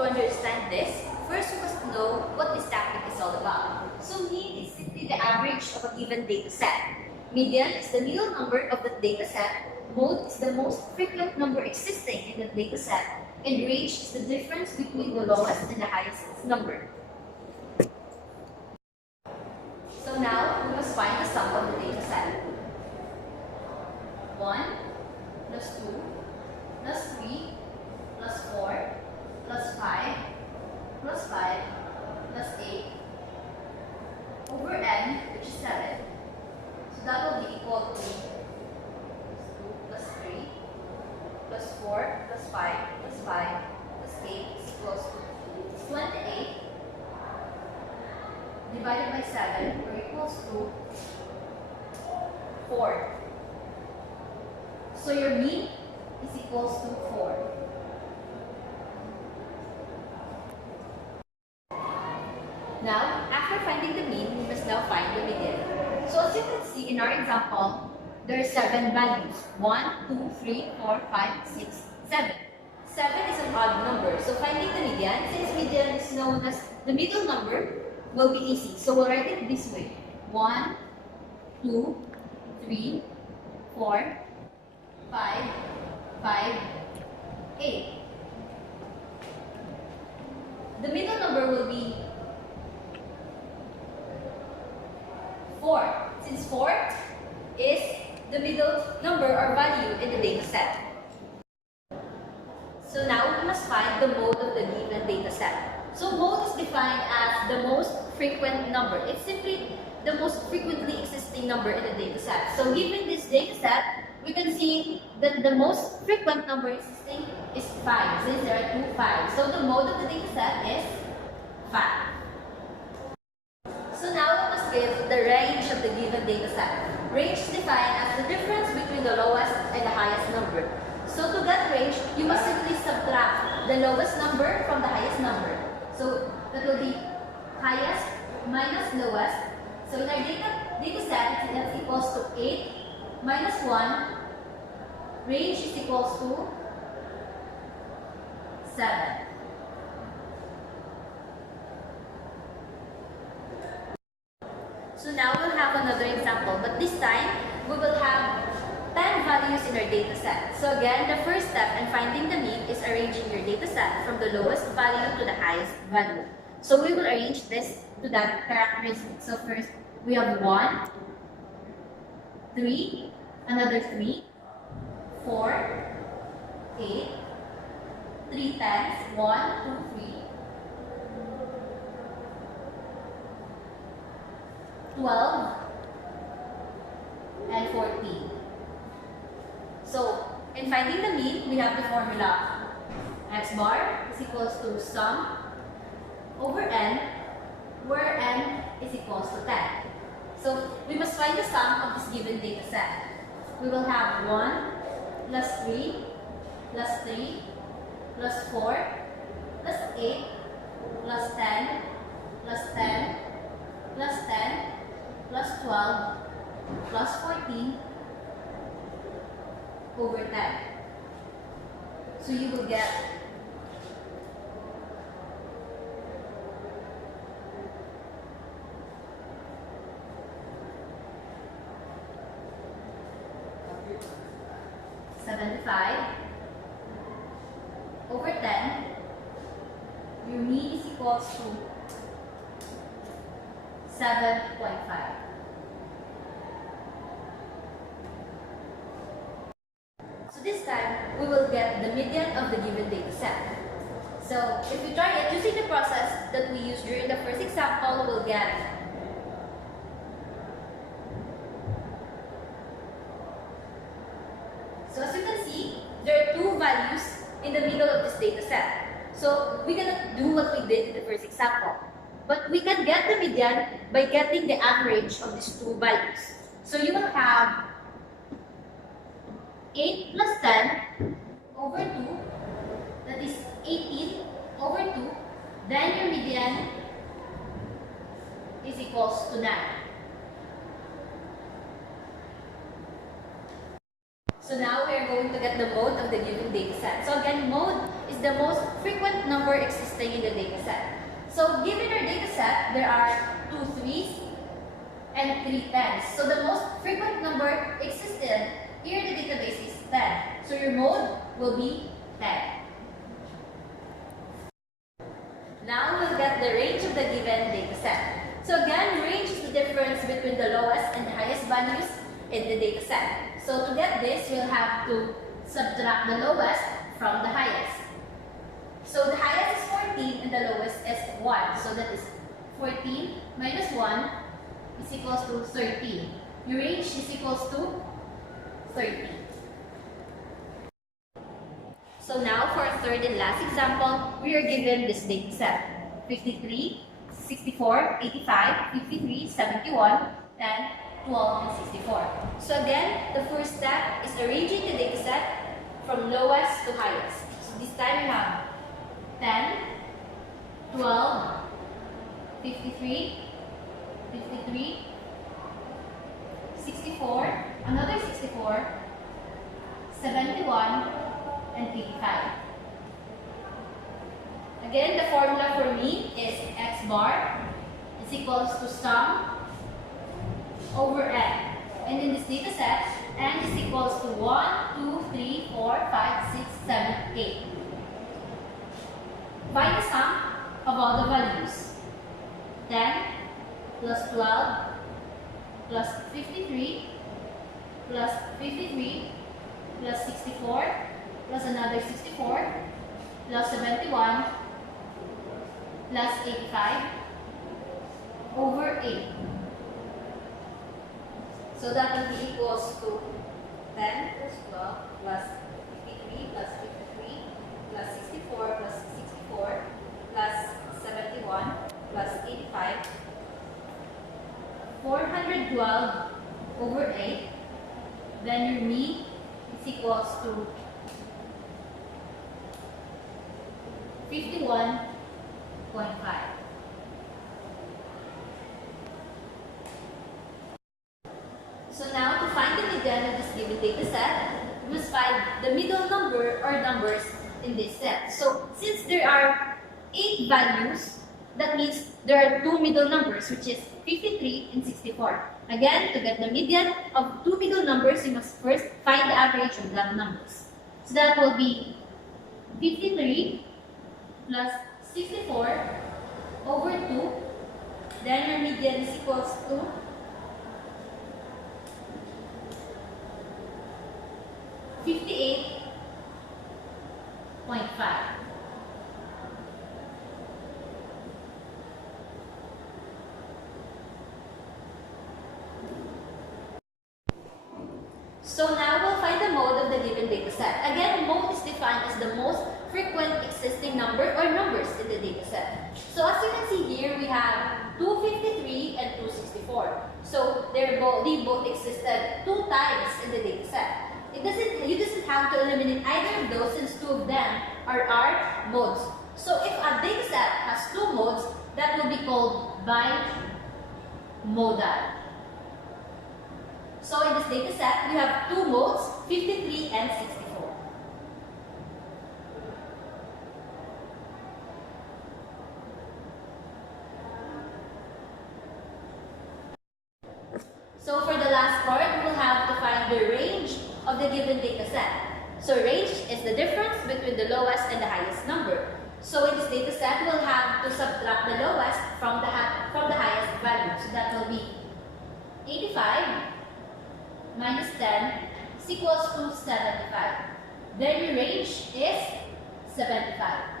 To understand this, first we must know what this topic is all about. So mean is simply the average of a given data set. Median is the middle number of the data set. Mode is the most frequent number existing in the data set. And range is the difference between the lowest and the highest number. So now we must find the sum of the data set. 1 plus 2 plus 3 plus 4 plus 5 plus 5 plus 8 over n, which is 7. So that will be equal to 2 plus 3 plus 4 plus 5 plus 5 plus 8 is equals to 28 divided by 7, or equals to 4. So your mean is equals to 4. Now, after finding the mean, we must now find the median. So as you can see in our example, there are 7 values. 1, 2, 3, 4, 5, 6, 7. 7 is an odd number. So finding the median, since median is known as the middle number, will be easy. So we'll write it this way. 1, 2, 3, 4, 5, 5, 8. The middle number will be 4, since 4 is the middle number or value in the data set. So now we must find the mode of the given data set. So mode is defined as the most frequent number. It's simply the most frequently existing number in the data set. So given this data set, we can see that the most frequent number existing is 5, since there are 2 5s. So the mode of the data set is 5. So now we must give the range of the given data set. Range is defined as the difference between the lowest and the highest number. So to get range, you must simply subtract the lowest number from the highest number. So that will be highest minus lowest. So in our data set, that's equals to 8 minus 1. Range is equals to 7. So now we'll have another example, but this time we will have 10 values in our data set. So again, the first step in finding the mean is arranging your data set from the lowest value to the highest value. So we will arrange this to that characteristic. So first, we have 1, 3, another 3, 4, 8, 3 tens, 1, 2, 3, 12, and 14. So, in finding the mean, we have the formula x bar is equals to sum over n, where n is equals to 10. So, we must find the sum of this given data set. We will have 1 plus 3 plus 3 plus 4 plus 8 plus 10 plus 10 plus 10 plus 12 plus 14 over 10. So you will get 75 over 10. Your mean is equals to 7.5. So this time, we will get the median of the given data set. So if we try it using the process that we used during the first example, we'll get so as you can see, there are 2 values in the middle of this data set. So we cannot do what we did in the first example. But we can get the median by getting the average of these 2 values. So you will have 8 plus 10 over 2, that is 18 over 2, then your median is equals to 9. So now we are going to get the mode of the given data set. So again, mode is the most frequent number existing in the data set. So given our data set, there are 2 3s and 3 10s. So the most frequent number existed here in the database is 10. So your mode will be 10. Now we'll get the range of the given data set. So again, range is the difference between the lowest and the highest values in the data set. So to get this, we'll have to subtract the lowest from the highest. So the highest is 14 and the lowest is 1. So that is 14 minus 1 is equals to 13. Your range is equals to 13. So now for our third and last example, we are given this data set. 53, 64, 85, 53, 71, and 12, and 64. So again, the first step is arranging the data set from lowest to highest. So this time we have 10, 12, 53, 53, 64, another 64, 71, and 85. Again, the formula for me is x bar is equals to sum over n. And in this data set, n is equals to 1, 2, 3, 4, 5, 6, 7, 8. Find the sum of all the values. 10 plus 12 plus 53 plus 53 plus 64 plus another 64 plus 71 plus 85 over 8. So that will be equals to 10 plus 12 plus 53 plus 53 plus 64 plus 64 plus 71 plus 85, 412 over 8. Then your mean is equals to 51.5. So now to find the median of this given data set, we must find the middle number or numbers in this set. So since there are 8 values, that means there are 2 middle numbers, which is 53 and 64. Again, to get the median of 2 middle numbers, you must first find the average of that numbers. So that will be 53 plus 64 over 2. Then your median is equals to 58.5. So now we'll find the mode of the given data set. Again, mode is defined as the most frequent existing number or numbers in the data set. So as you can see here, we have 253 and 264. So they both existed 2 times in the data set. You doesn't have to eliminate either of those since 2 of them are our modes. So if a data set has 2 modes, that will be called bimodal. So in this data set, we have 2 modes, 53 and 64. So for the last part, we will have to find the range of the given data set. So range is the difference between the lowest and the highest number. So in this data set, we'll have to subtract the lowest from the highest value. So that will be 85 minus 10 is equals to 75. Then your range is 75.